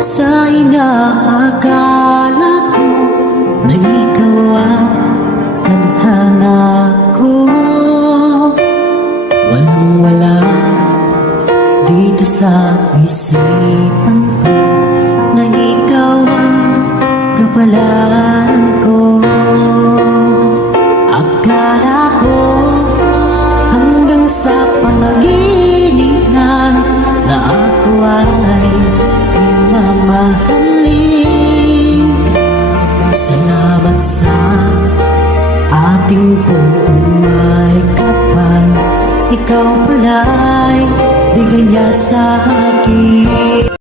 Sa inaakala ko na ikaw ang tadhana ko, walang-wala dito sa isipan ko na ikaw ang kapalaran ko. Akala ko hanggang sa panaginip na ako ay mamahalin. Salamat sa ating buong may kapal, ikaw pala'y bigay niya sa akin.